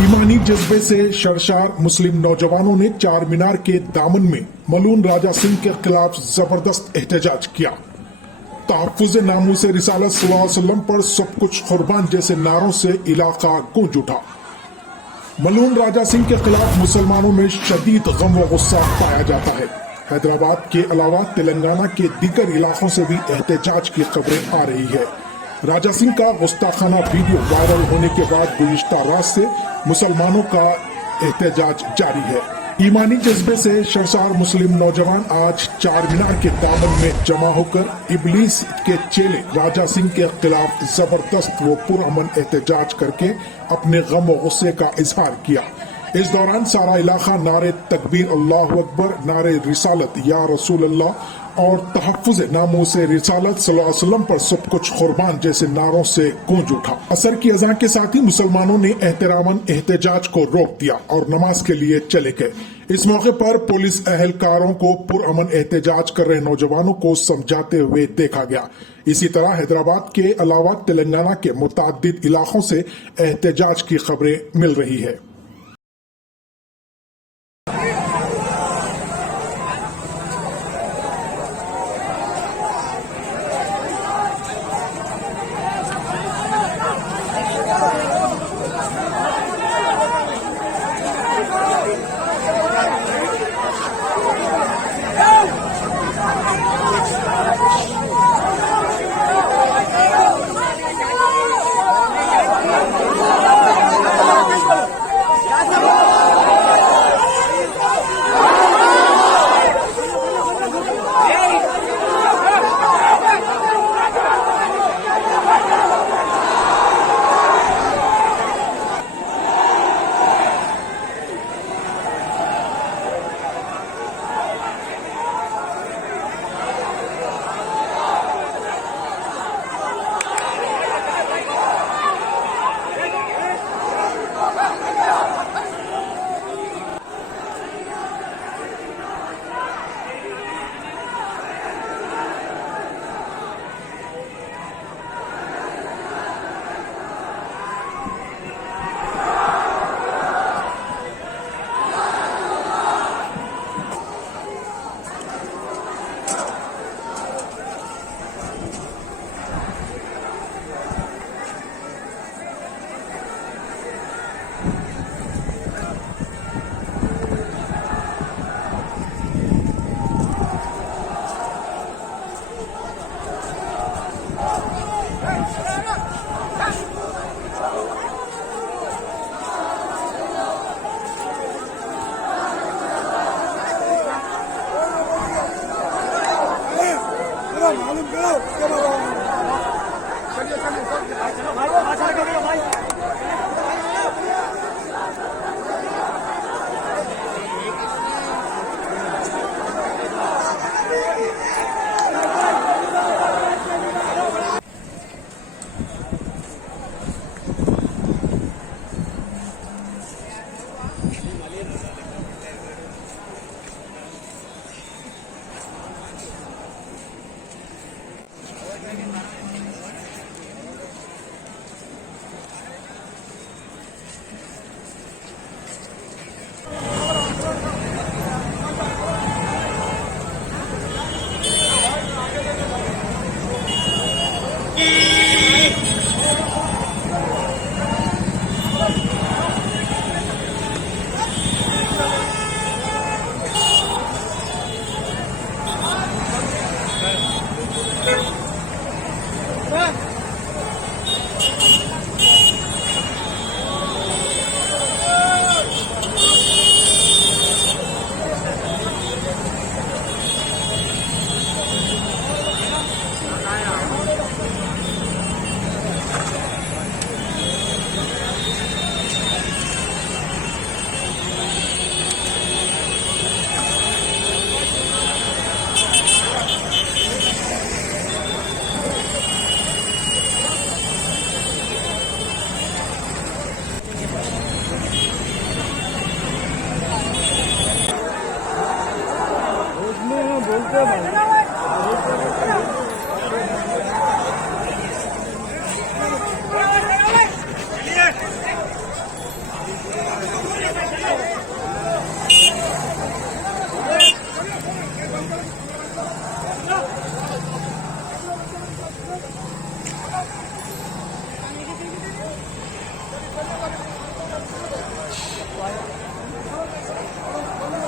ईमानी जज्बे से सरशार मुस्लिम नौजवानों ने चार मीनार के दामन में मलून राजा सिंह के खिलाफ जबरदस्त एहतजाज किया। तहफ्फुज़ नामूस रिसालत सल्लल्लाहु अलैहि वसल्लम पर सब कुछ कुर्बान जैसे नारों से इलाका गूंज उठा। मलून राजा सिंह के खिलाफ मुसलमानों में शदीद गम व गुस्सा पाया जाता है। हैदराबाद के अलावा तेलंगाना के दीगर इलाकों से भी एहतजाज की खबरें आ रही है। राजा सिंह का गुस्ताखाना वीडियो वायरल होने के बाद गुज़िश्ता रात से मुसलमानों का एहतजाज जारी है। ईमानी जज्बे से सरशार मुस्लिम नौजवान आज चार मीनार के दामन में जमा होकर इबलीस के चेले राजा सिंह के खिलाफ जबरदस्त व पुरअमन एहतजाज करके अपने गम व गुस्से का इजहार किया। इस दौरान सारा इलाका नारे तकबीर अल्लाह अकबर, नारे रिसालत या रसूल अल्लाह और तहफ्फुज़ नामूस रिसालत सल्लल्लाहु अलैहि वसल्लम पर सब कुछ कुर्बान जैसे नारों से गूंज उठा। असर की अज़ान के साथ ही मुसलमानों ने एहतरामन एहतजाज को रोक दिया और नमाज के लिए चले गए। इस मौके पर पुलिस एहलकारों को पुरअमन एहतजाज कर रहे नौजवानों को समझाते हुए देखा गया। इसी तरह हैदराबाद के अलावा तेलंगाना के मुतअद्दिद इलाकों से एहतजाज की खबरें मिल रही है।